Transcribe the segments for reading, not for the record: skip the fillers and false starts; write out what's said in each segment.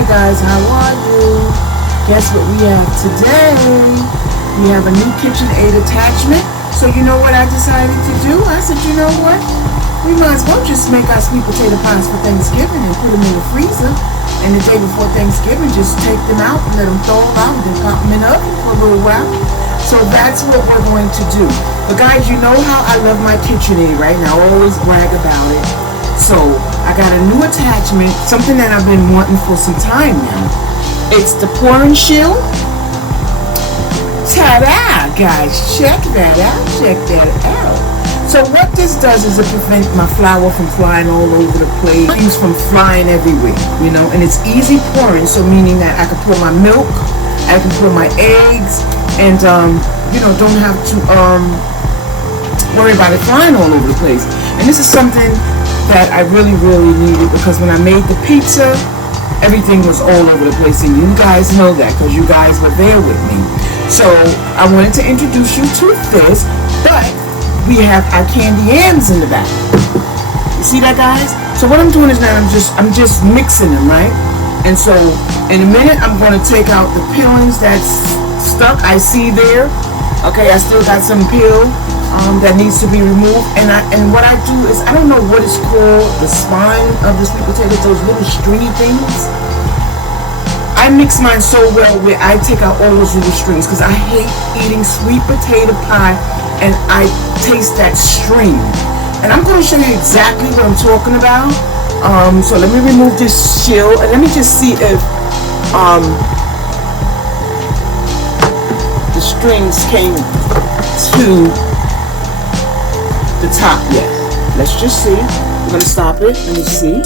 Hi guys, how are you? Guess what we have today? We have a new KitchenAid attachment. So you know what I decided to do? I said, you know what? We might as well just make our sweet potato pies for Thanksgiving and put them in the freezer. And the day before Thanksgiving, just take them out and let them thaw out and then pop them in the oven for a little while. So that's what we're going to do. But guys, you know how I love my KitchenAid, right? And I always brag about it. So I got a new attachment, something that I've been wanting for some time now. It's the pouring shield. Ta-da, guys, check that out, check that out. So what this does is it prevents my flour from flying all over the place, things from flying everywhere, you know, and it's easy pouring, so meaning that I can pour my milk, I can pour my eggs, and you know, don't have to worry about it flying all over the place. And this is something that I really needed, because when I made the pizza, everything was all over the place, and you guys know that because you guys were there with me. So I wanted to introduce you to this, but we have our candy yams in the back. You see that, guys? So what I'm doing is now I'm just mixing them, right? And so in a minute I'm going to take out the peelings that's stuck. I see there. Okay, I still got some peel that needs to be removed. And what I do is, I don't know what it's called, the spine of the sweet potatoes, those little stringy things. I mix mine so well where I take out all those little strings, because I hate eating sweet potato pie and I taste that string. And I'm going to show you exactly what I'm talking about. So let me remove this shield and let me just see if the strings came to the top yet. Let's just see. I'm going to stop it. Let me see.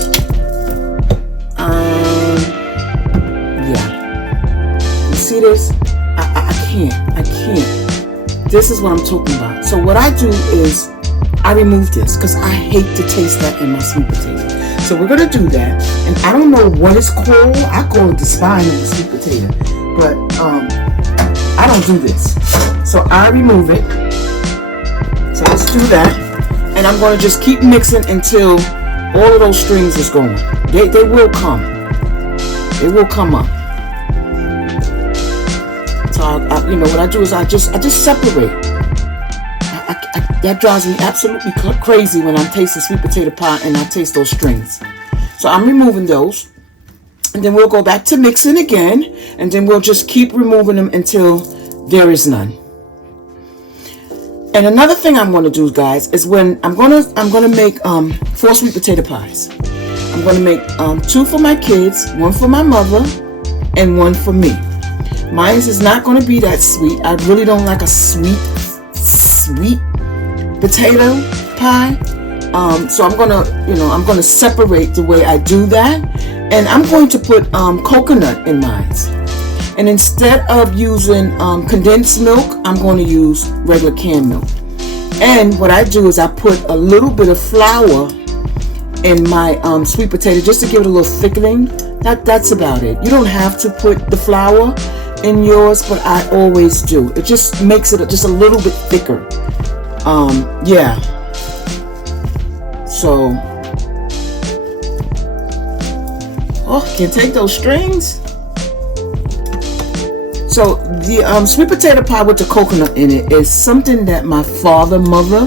Yeah. You see this? I can't. This is what I'm talking about. So what I do is I remove this because I hate to taste that in my sweet potato. So we're going to do that. And I don't know what it's called. I call it the spine of the sweet potato. But I don't do this. So I remove it. So let's do that. And I'm going to just keep mixing until all of those strings is gone. They will come. They will come up. So you know what I do is I just separate. That drives me absolutely crazy when I'm tasting sweet potato pie and I taste those strings. So I'm removing those, and then we'll go back to mixing again, and then we'll just keep removing them until there is none. And another thing I'm going to do, guys, is when I'm gonna make 4 sweet potato pies. I'm going to make 2 for my kids, 1 for my mother, and 1 for me. Mine is not going to be that sweet. I really don't like a sweet potato pie. So I'm gonna separate the way I do that, and I'm going to put coconut in mine. And instead of using condensed milk, I'm going to use regular canned milk. And what I do is I put a little bit of flour in my sweet potato just to give it a little thickening. That's about it. You don't have to put the flour in yours, but I always do. It just makes it just a little bit thicker. Yeah. So, can take those strings. So the sweet potato pie with the coconut in it is something that my mother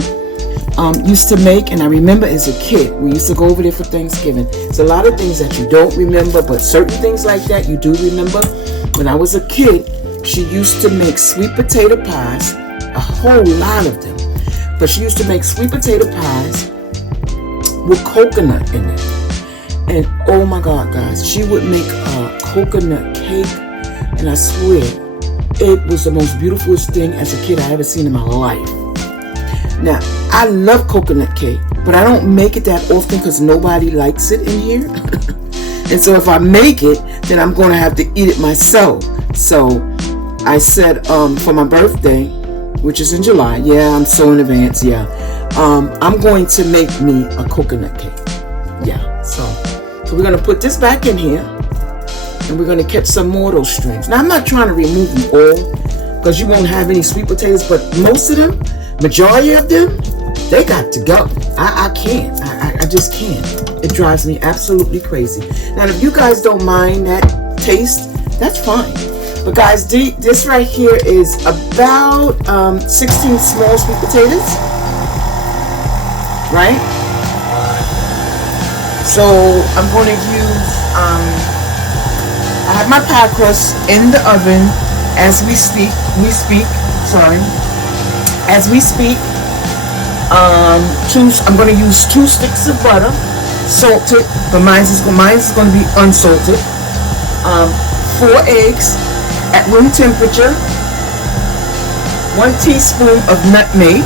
used to make, and I remember as a kid we used to go over there for Thanksgiving. There's a lot of things that you don't remember, but certain things like that you do remember. When I was a kid, she used to make sweet potato pies, a whole lot of them. But she used to make sweet potato pies with coconut in it. And oh my God, guys, she would make a coconut cake, and I swear, it was the most beautifulest thing as a kid I ever seen in my life. Now, I love coconut cake, but I don't make it that often because nobody likes it in here. And so if I make it, then I'm going to have to eat it myself. So I said for my birthday, which is in July, yeah, I'm so in advance, yeah, I'm going to make me a coconut cake. Yeah, so we're going to put this back in here, and we're going to catch some more of those strings. Now, I'm not trying to remove them all because you won't have any sweet potatoes, but most of them, majority of them, they got to go. I can't. I just can't. It drives me absolutely crazy. Now, if you guys don't mind that taste, that's fine. But guys, this right here is about 16 small sweet potatoes, right? So I'm going to use, I have my pie crust in the oven as we speak, as we speak. I'm going to use 2 sticks of butter, salted, but mine's is going to be unsalted. 4 eggs at room temperature. 1 teaspoon of nutmeg.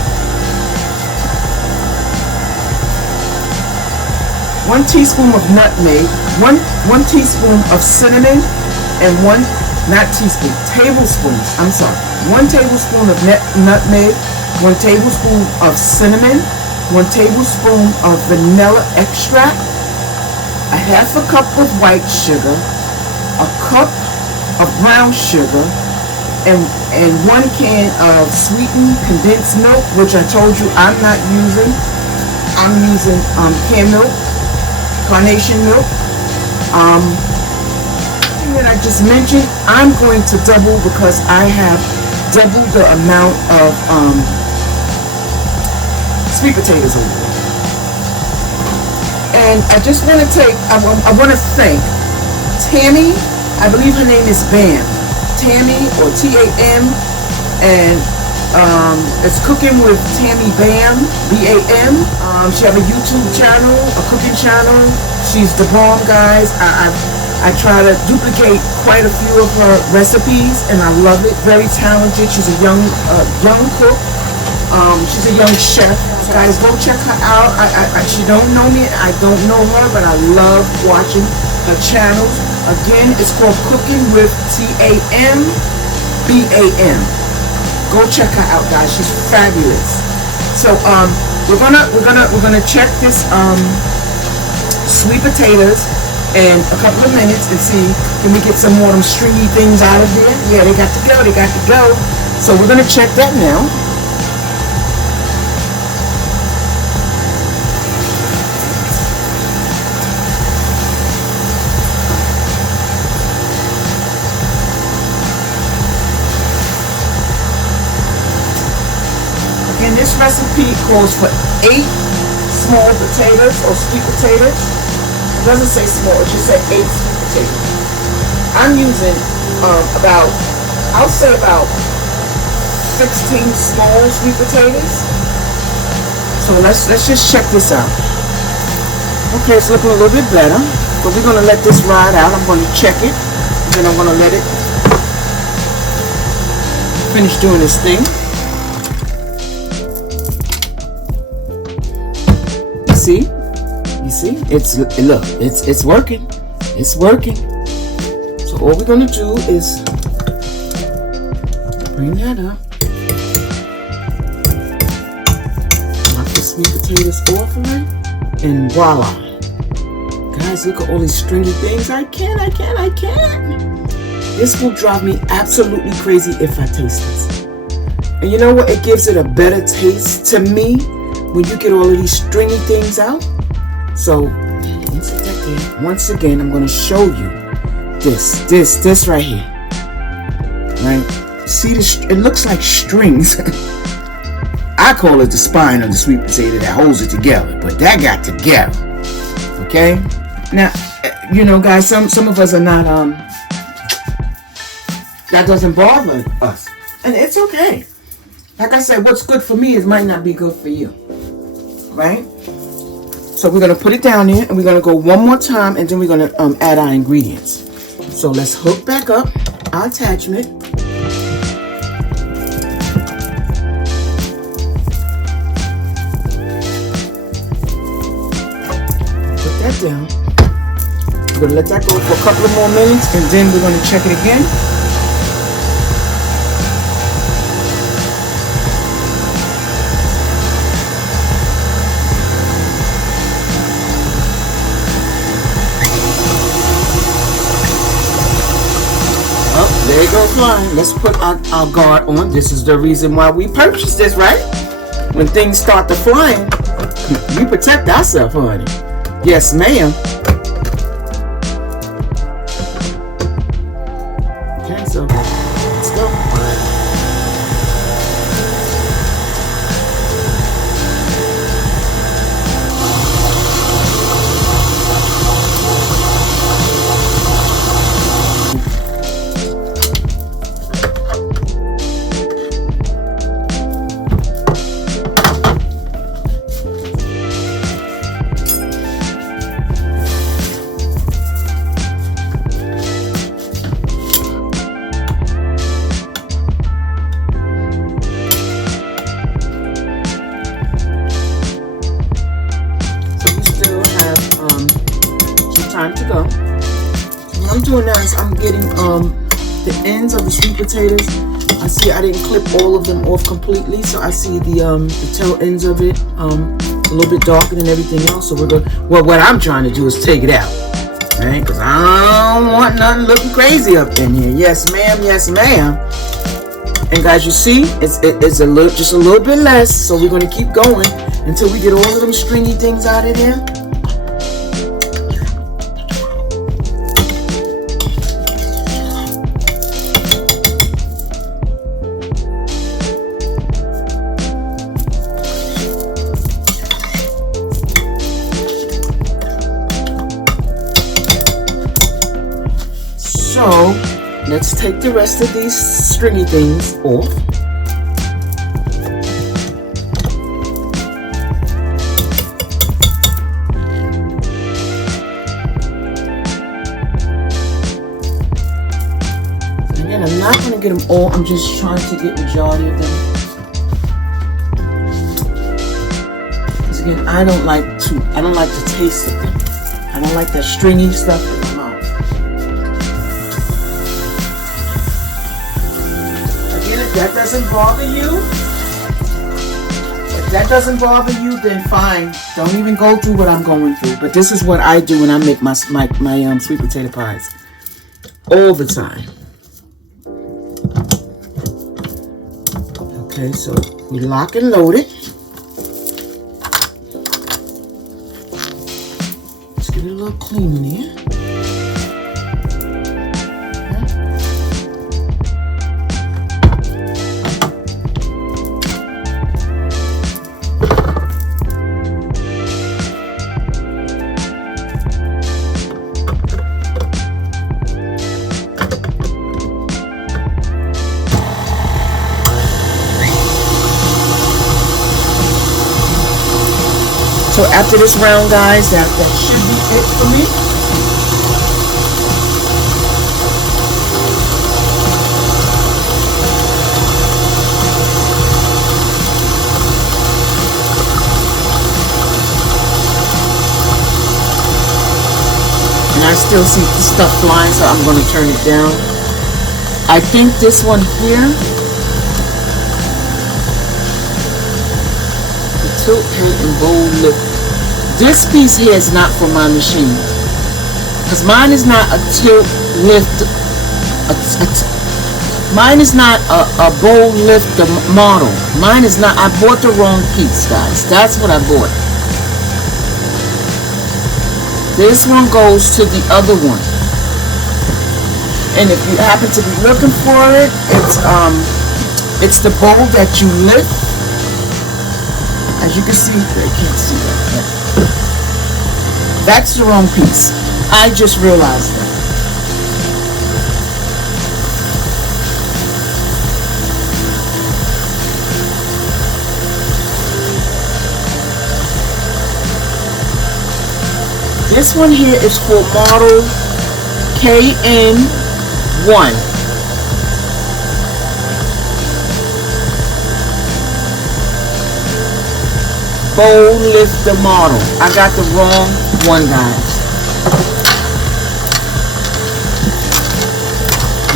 1 teaspoon of nutmeg. 1 teaspoon of cinnamon, and 1 tablespoons. I'm sorry. 1 tablespoon of nutmeg. 1 tablespoon of cinnamon, 1 tablespoon of vanilla extract, a half a cup of white sugar, a cup of brown sugar, and 1 can of sweetened condensed milk, which I told you I'm not using. I'm using canned milk, carnation milk. That I just mentioned, I'm going to double because I have double the amount of sweet potatoes over there. And I just want to I want to thank Tammy, I believe her name is Bam, Tammy or Tam, and it's Cooking with Tammy Bam, B-A-M. She has a YouTube channel, a cooking channel. She's the bomb, guys. I try to duplicate quite a few of her recipes, and I love it. Very talented. She's a young cook. She's a young chef. Guys, go check her out. She don't know me. I don't know her, but I love watching her channels. Again, it's called Cooking with Tam B-A-M. Go check her out, guys. She's fabulous. So we're gonna check this sweet potatoes in a couple of minutes and see, can we get some more of them stringy things out of there? Yeah, they got to go. They got to go. So we're gonna check that now. And this recipe calls for 8 small potatoes or sweet potatoes. It doesn't say small, it just says 8 sweet potatoes. I'm using I'll say about 16 small sweet potatoes. So let's just check this out. Okay, it's looking a little bit better, but we're gonna let this ride out. I'm gonna check it, and then I'm gonna let it finish doing this thing. You see, it's working. It's working. So all we're gonna do is bring that up, knock the sweet potatoes off of it, and voila! Guys, look at all these stringy things. I can't. This will drive me absolutely crazy if I taste this. And you know what? It gives it a better taste to me when you get all of these stringy things out. So once again, I'm going to show you this right here. Right? See this? It looks like strings. I call it the spine of the sweet potato that holds it together, but that got together. Okay. Now, you know, guys, some of us are not. That doesn't bother us, and it's okay. Like I said, what's good for me might not be good for you. Right? So we're going to put it down there, and we're going to go one more time, and then we're going to add our ingredients. So let's hook back up our attachment. Put that down. We're going to let that go for a couple of more minutes, and then we're going to check it again. There you go, flying. Let's put our guard on. This is the reason why we purchased this, right? When things start to flying, we protect ourselves, honey. Yes, ma'am. Okay, so let's go. Time to go. So what I'm doing now is I'm getting the ends of the sweet potatoes. I see I didn't clip all of them off completely, so I see the tail ends of it a little bit darker than everything else. So we're going. Well, what I'm trying to do is take it out, right? Because I don't want nothing looking crazy up in here. Yes, ma'am. Yes, ma'am. And guys, you see, it's a little, just a little bit less. So we're going to keep going until we get all of them stringy things out of there. So let's take the rest of these stringy things off. Again, I'm not going to get them all. I'm just trying to get majority of them. Because again, I don't like the taste of them. I don't like that stringy stuff in my mouth. If that doesn't bother you, then fine. Don't even go through what I'm going through. But this is what I do when I make my sweet potato pies. All the time. Okay, so we lock and load it. Let's get it a little clean in here. So after this round, guys, that should be it for me. And I still see the stuff flying, so I'm going to turn it down. I think this one here, tilt head and bowl lip. This piece here is not for my machine, because mine is not a tilt lift. Mine is not a bowl lift model. Mine is not. I bought the wrong piece, guys. That's what I bought. This one goes to the other one, and if you happen to be looking for it, it's the bowl that you lift. As you can see, I can't see that. That's the wrong piece. I just realized that. This one here is for model KN1. Bowl lifter model. I got the wrong one, guys.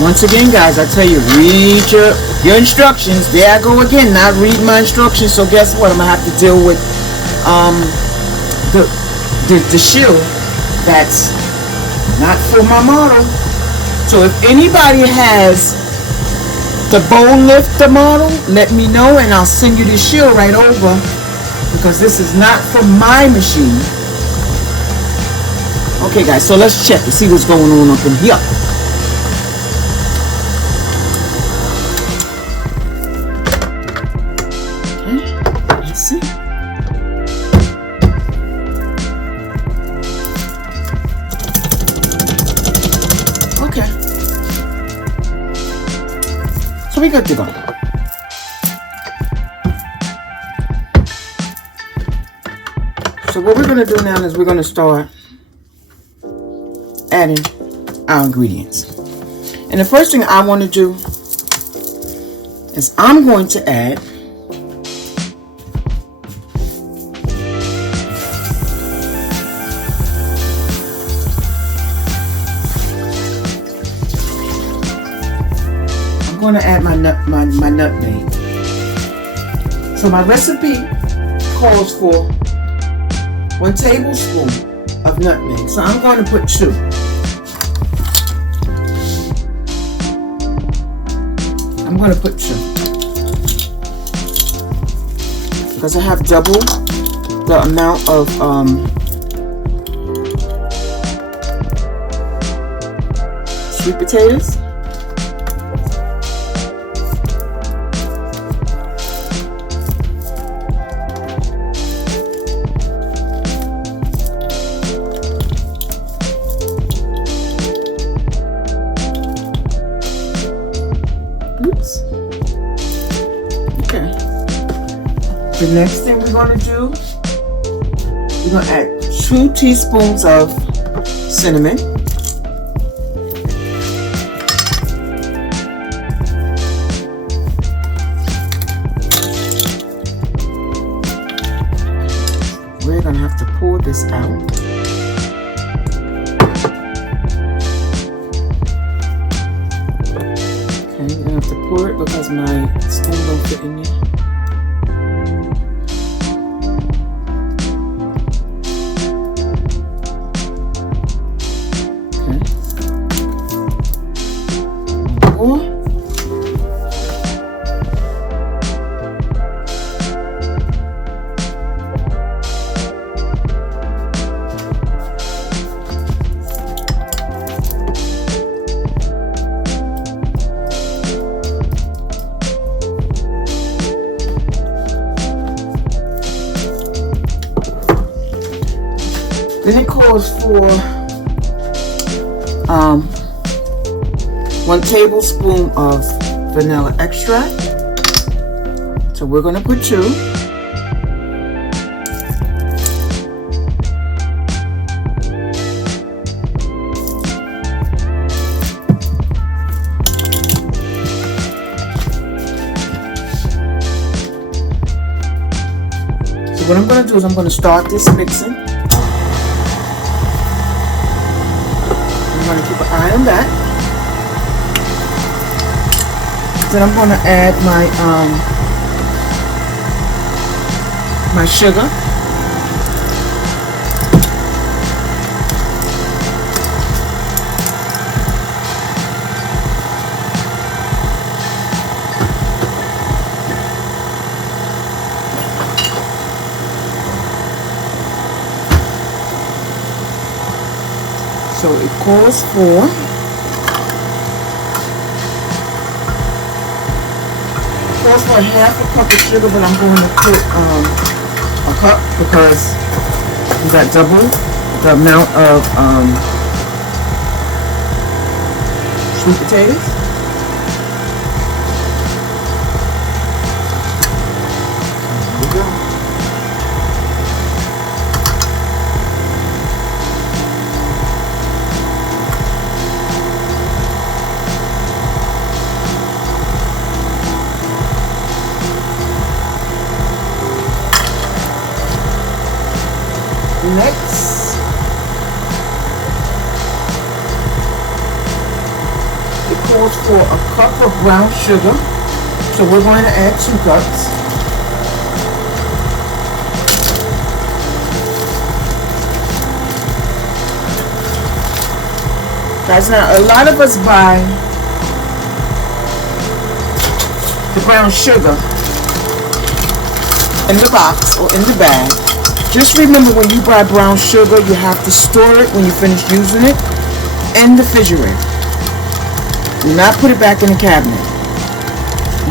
Once again, guys, I tell you, read your instructions. There I go again, not reading my instructions. So guess what? I'm gonna have to deal with the shield that's not for my model. So if anybody has the bowl lifter model, let me know and I'll send you the shield right over. Because this is not for my machine. Okay guys, so let's check to see what's going on up in here. Okay, let's see. Okay. So we good to go. So what we're going to do now is we're going to start adding our ingredients. And the first thing I want to do is I'm going to add my nutmeg. So my recipe calls for 1 tablespoon of nutmeg. So I'm going to put 2. I'm going to put 2 because I have double the amount of sweet potatoes. Okay. The next thing we're going to do, we're going to add 2 teaspoons of cinnamon. We're going to have to pour this out. I'm going to have to pour it because my spoon don't fit in there. Okay. More. Then it calls for 1 tablespoon of vanilla extract. So we're going to put 2. So what I'm going to do is I'm going to start this mixing. I'm going to keep an eye on that. Then I'm going to add my sugar. So it calls for 1/2 cup of sugar, but I'm going to put a cup because we got double the amount of sweet potatoes. There we go. Next, it calls for a cup of brown sugar, so we're going to add 2 cups. Guys, now a lot of us buy the brown sugar in the box or in the bag. Just remember, when you buy brown sugar, you have to store it when you finish using it in the refrigerator. Do not put it back in the cabinet.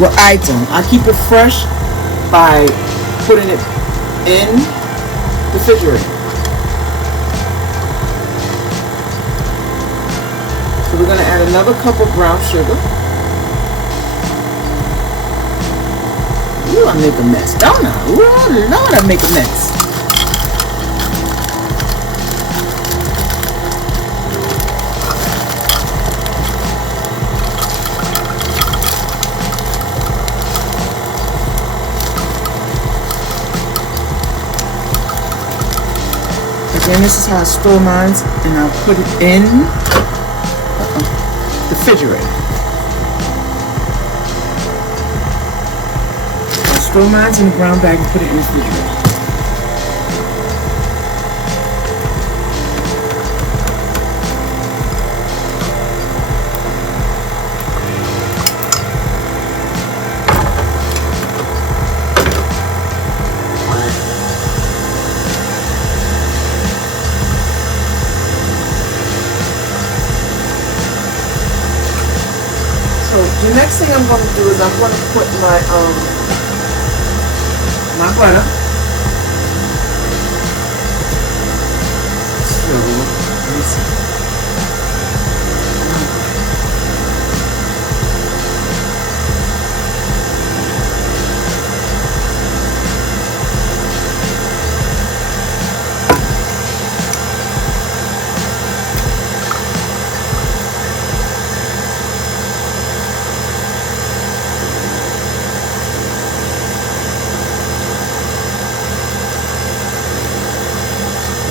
Well, I don't. I keep it fresh by putting it in the refrigerator. So we're going to add another cup of brown sugar. Ooh, I make a mess, don't I? Ooh, Lord, I make a mess. Again, this is how I store mine, and I'll put it in the refrigerator. I'll store mine in the brown bag and put it in the refrigerator. So the next thing I'm going to do is I'm going to put my butter. So let me see.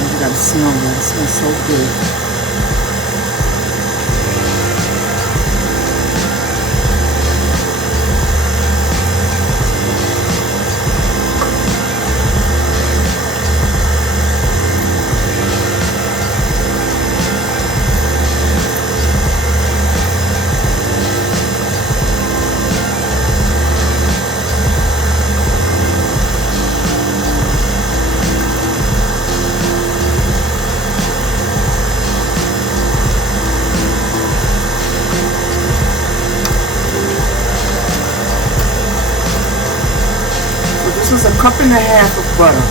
You gotta smell that. It smells so good. This is a cup and a half of butter.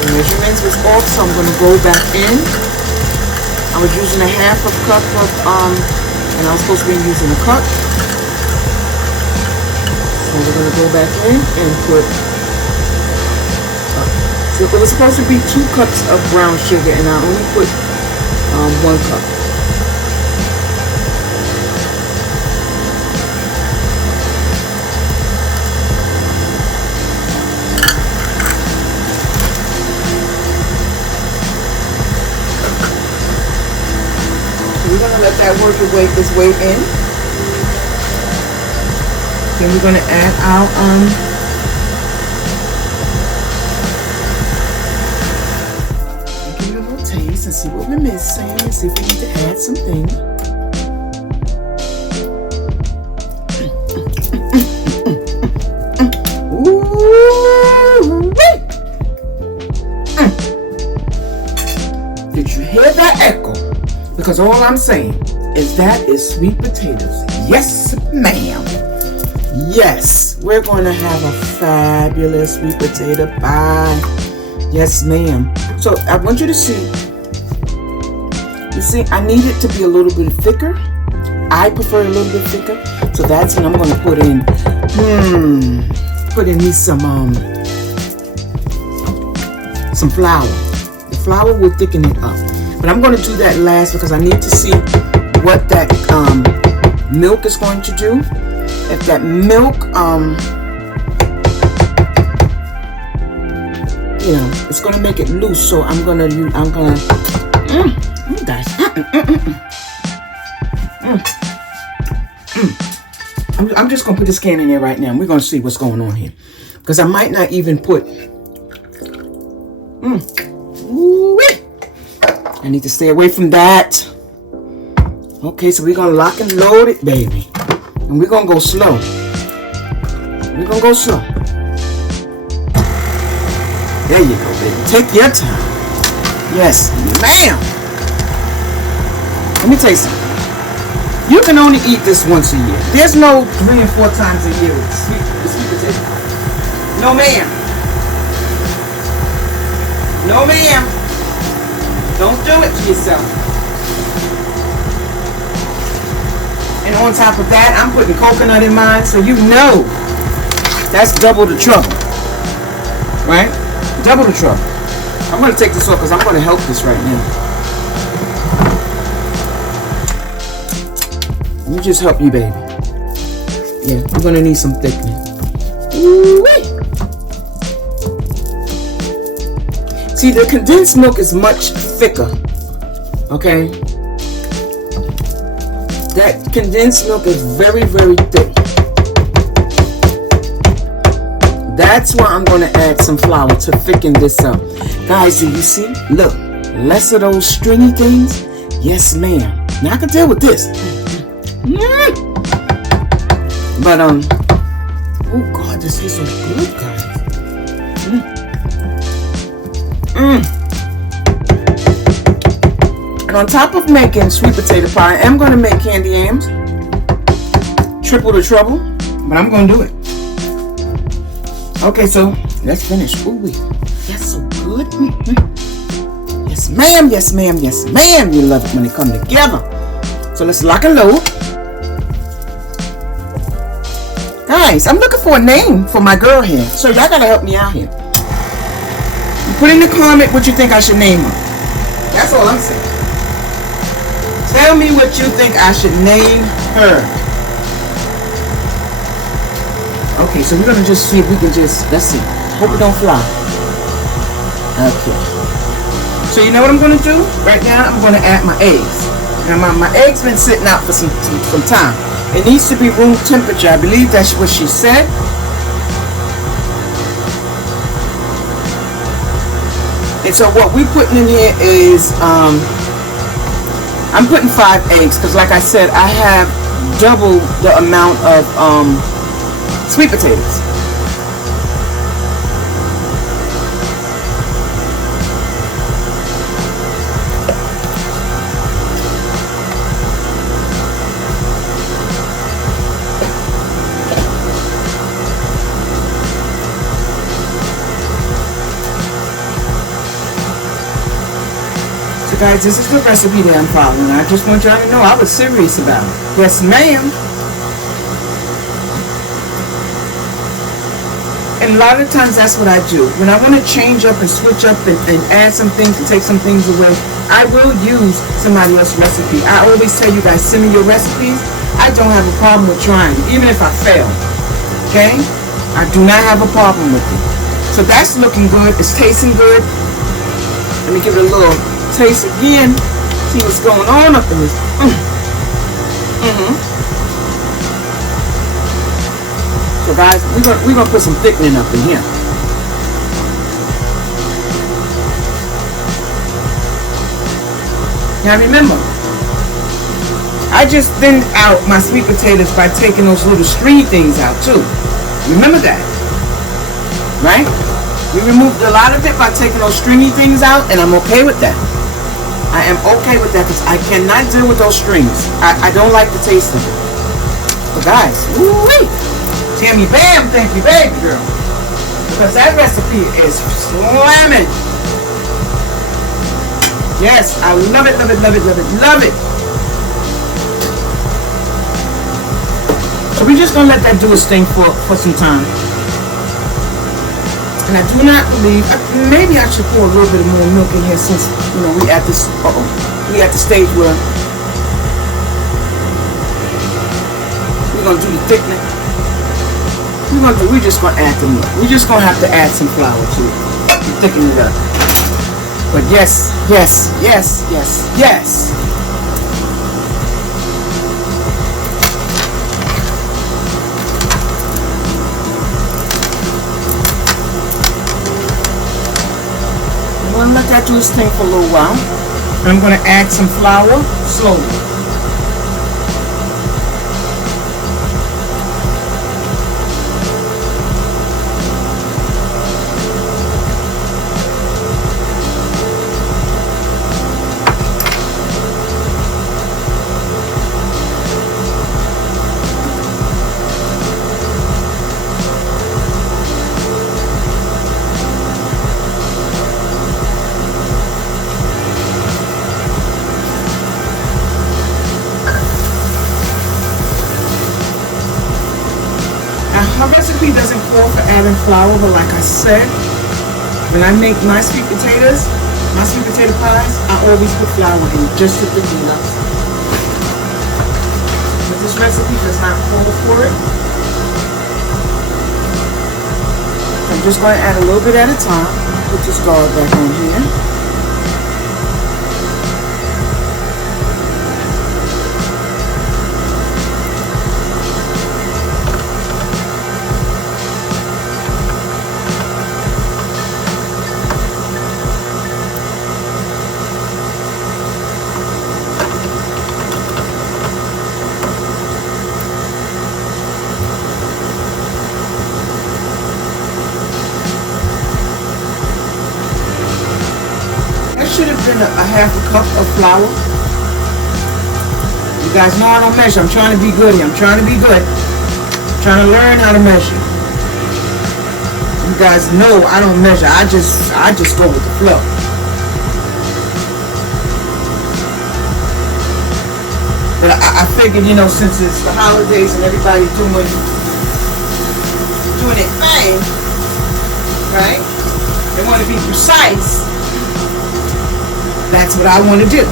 The measurements was off, so I'm going to go back in. I was using a half a cup of, and I was supposed to be using a cup. So we're going to go back in and put, so it was supposed to be 2 cups of brown sugar, and I only put 1 cup. We're going to let that work its way in. Then we're going to add our give it a little taste and see what we're missing, and see if we need to add something. Ooh, did you hear that echo? Because all I'm saying is that is sweet potatoes. Yes, ma'am. Yes, we're going to have a fabulous sweet potato pie. Yes, ma'am. So I want you to see. You see, I need it to be a little bit thicker. I prefer a little bit thicker. So that's when I'm going to put in, me some flour. The flour will thicken it up. But I'm going to do that last because I need to see what that milk is going to do. If that milk, it's going to make it loose. So I'm going to, guys. I'm just gonna put this can in there right now. And we're gonna see what's going on here, because I might not even put. Ooh-wee. I need to stay away from that. Okay, so we're gonna lock and load it, baby, and we're gonna go slow. We're gonna go slow. There you go, baby. Take your time. Yes, ma'am. Let me tell you something. You can only eat this once a year. There's no 3 and 4 times a year with sweet potato pie. No, ma'am. No, ma'am. Don't do it to yourself. And on top of that, I'm putting coconut in mine, so you know that's double the trouble. Right? Double the trouble. I'm going to take this off because I'm going to help this right now. Let me just help you, baby. Yeah, we're going to need some thickening. Ooh-wee. See, the condensed milk is much thicker. Okay? That condensed milk is very, very thick. That's why I'm going to add some flour to thicken this up. Guys, do you see? Look, less of those stringy things. Yes, ma'am. Now I can deal with this. But, oh God, this tastes so good, guys. And on top of making sweet potato pie, I'm going to make candy yams. Triple the trouble, but I'm going to do it. Okay, so let's finish. Ooh, that's so good. Yes, ma'am. Yes, ma'am. Yes, ma'am. You love it when they come together. So let's lock and load. Guys, I'm looking for a name for my girl here. So y'all got to help me out here. Put in the comment what you think I should name her. That's all I'm saying. Tell me what you think I should name her. Okay, so we're going to just see if we can just, let's see. Hope it don't fly. Okay. So you know what I'm going to do? Right now, I'm going to add my eggs. Now, my eggs been sitting out for some time. It needs to be room temperature. I believe that's what she said. And so what we're putting in here is, I'm putting 5 eggs because like I said, I have double the amount of sweet potatoes. Guys, this is the recipe that I'm following. I just want y'all to know I was serious about it. Yes, ma'am. And a lot of times that's what I do. When I want to change up and switch up and add some things and take some things away, I will use somebody else's recipe. I always tell you guys, send me your recipes. I don't have a problem with trying, even if I fail. Okay? I do not have a problem with it. So that's looking good. It's tasting good. Let me give it a little taste again. See what's going on up in this. So guys, we're gonna put some thickening up in here. Now remember, I just thinned out my sweet potatoes by taking those little stringy things out too. Remember that, right? We removed a lot of it by taking those stringy things out, and I'm okay with that. I am okay with that because I cannot deal with those strings. I don't like the taste of it. But guys, woo-wee! Tammy Bam, thank you, baby girl. Because that recipe is slamming. Yes, I love it, love it, love it, love it, love it. So we're just going to let that do its thing for some time. And I do not believe, maybe I should pour a little bit more milk in here since, you know, we at the stage where we're going to do the thickening. We're just going to add the milk. We're just going to have to add some flour to it to thicken it up. But yes, yes, yes, yes, yes. that do its thing for a little while. And I'm going to add some flour slowly. My recipe doesn't call for adding flour, but like I said, when I make my sweet potato pies, I always put flour in just to thicken it up. But this recipe does not call for it. I'm just going to add a little bit at a time. Put this garlic back on here. Should have been a half a cup of flour. You guys know I don't measure. I'm trying to be good here. I'm trying to be good. I'm trying to learn how to measure. You guys know I don't measure. I just go with the flow. But I figured, you know, since it's the holidays and everybody's doing their thing, right? They want to be precise. That's what I want to do.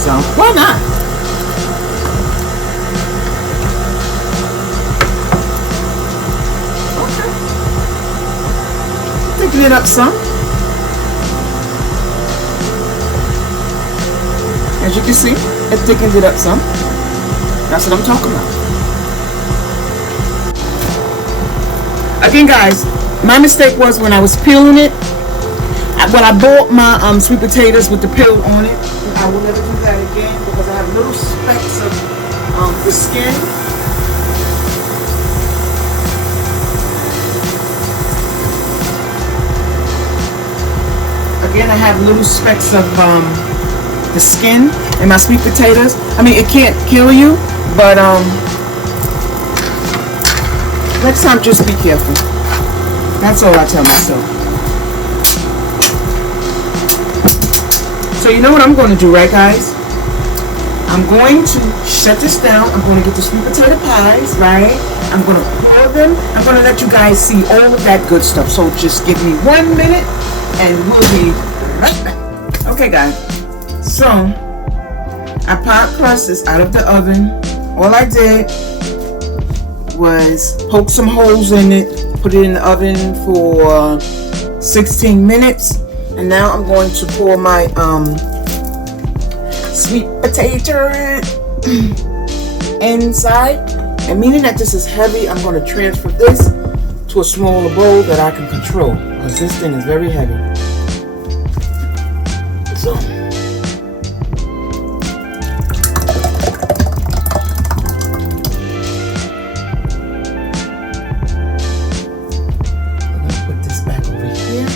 So, why not? Okay. Thicken it up some. As you can see, it thickens it up some. That's what I'm talking about. Again, guys, my mistake was when I was peeling it. When I bought my sweet potatoes with the peel on it, I will never do that again because I have little specks of the skin. Again, I have little specks of the skin in my sweet potatoes. I mean, it can't kill you, but next time just be careful. That's all I tell myself. So you know what I'm going to do, right, guys? I'm going to shut this down. I'm going to get the sweet potato pies, right? I'm going to pour them. I'm going to let you guys see all of that good stuff. So just give me 1 minute and we'll be right back. Okay, guys. So I pie crust is out of the oven. All I did was poke some holes in it, put it in the oven for 16 minutes. And now I'm going to pour my sweet potato inside. And meaning that this is heavy, I'm going to transfer this to a smaller bowl that I can control. Because this thing is very heavy. So. I'm going to put this back over here.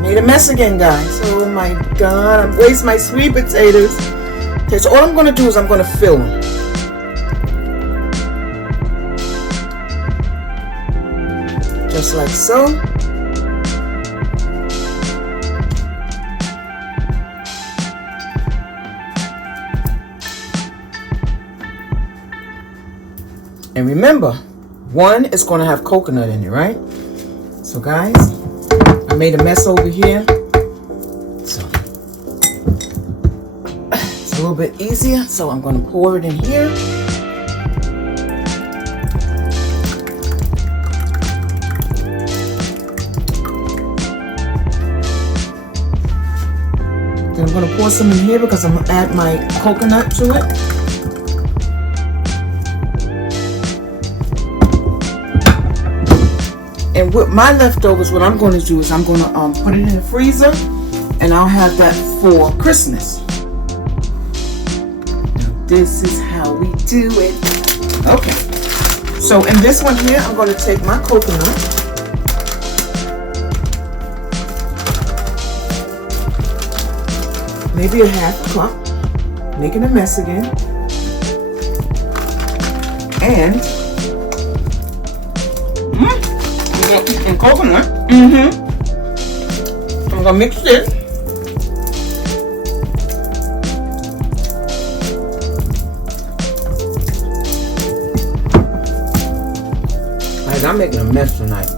Made a mess again, guys. Oh my god, I'm wasting my sweet potatoes. Okay, so all I'm going to do is I'm going to fill them. Just like so. And remember, one is going to have coconut in it, right? So guys, I made a mess over here, so it's a little bit easier. So I'm going to pour it in here. Then I'm going to pour some in here because I'm going to add my coconut to it. And And with my leftovers, what I'm going to do is I'm going to put it in the freezer, and I'll have that for Christmas. Now, this is how we do it. Okay. So in this one here, I'm going to take my coconut. Maybe a half a cup. Making a mess again. And coconut. I'm gonna mix this. Guys, I'm making a mess tonight.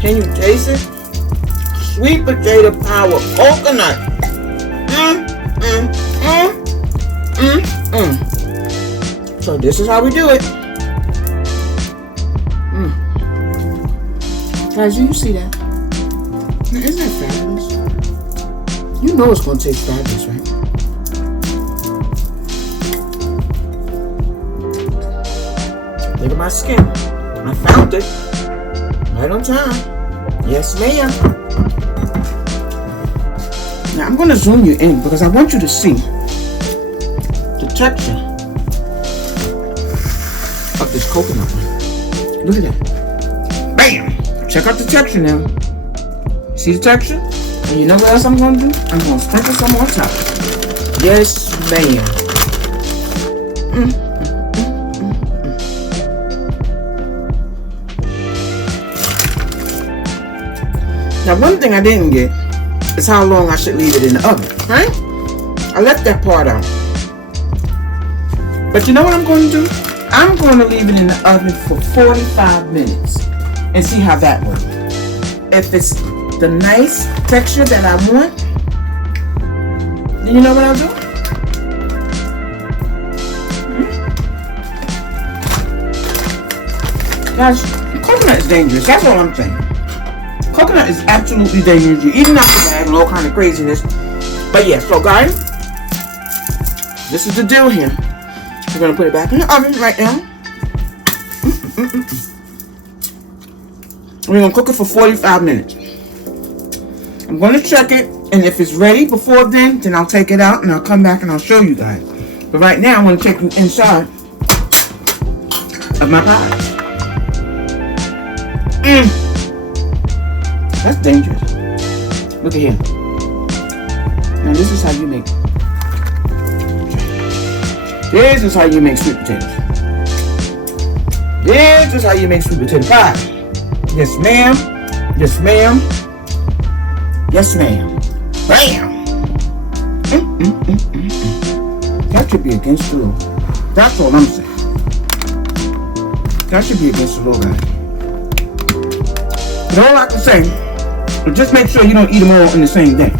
Can you taste it? Sweet potato power coconut. So this is how we do it. Guys, do you see that? Isn't that fabulous? You know it's going to taste fabulous, right? Look at my skin. I found it. Right on time. Yes, ma'am. Now I'm going to zoom you in because I want you to see the texture of this coconut one. Look at that. Bam! Check out the texture now. See the texture? And you know what else I'm going to do? I'm going to sprinkle some on top. Yes, ma'am. Now, one thing I didn't get is how long I should leave it in the oven, right? I left that part out. But you know what I'm going to do? I'm going to leave it in the oven for 45 minutes and see how that works. If it's the nice texture that I want, then you know what I'll do? Guys, coconut is dangerous. That's all I'm saying. Coconut is absolutely dangerous. You're eating out the bag and all kind of craziness. But yeah, so guys, this is the deal here. We're going to put it back in the oven right now. We're going to cook it for 45 minutes. I'm going to check it, and if it's ready before then I'll take it out and I'll come back and I'll show you guys. But right now, I'm going to take you inside of my pie. That's dangerous. Look at here. Now this is how you make it. This is how you make sweet potatoes. This is how you make sweet potato pie. Yes, ma'am. Yes, ma'am. Yes, ma'am. Bam! That should be against the law. That's all I'm saying. That should be against the law, guys. But all I can say is just make sure you don't eat them all in the same day.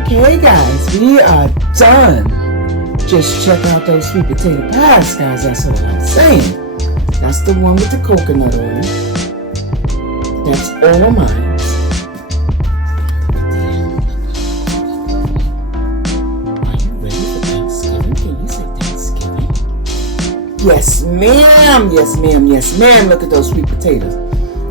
Okay guys, we are done. Just check out those sweet potato pies, guys. That's all I'm saying. That's the one with the coconut on it. That's all mine. Are you ready for Thanksgiving? Can you say Thanksgiving? Yes, ma'am. Yes, ma'am. Yes, ma'am. Look at those sweet potatoes.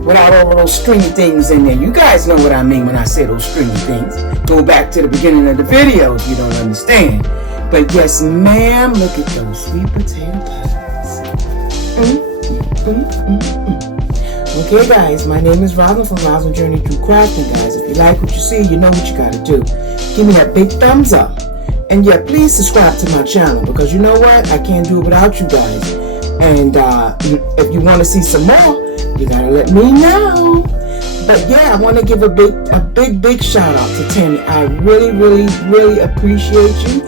Without all of those stringy things in there. You guys know what I mean when I say those stringy things. Go back to the beginning of the video if you don't understand. But yes, ma'am, look at those sweet potato pies. Okay, guys, my name is Robin from Robin's Journey Through Crafting, guys. If you like what you see, you know what you gotta do. Give me that big thumbs up. And yeah, please subscribe to my channel because you know what? I can't do it without you guys. And if you want to see some more, you gotta let me know. But yeah, I want to give a big shout out to Tammy. I really, really, really appreciate you.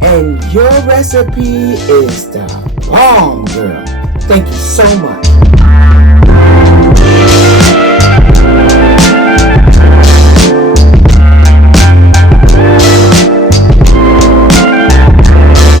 And your recipe is the bomb, girl. Thank you so much.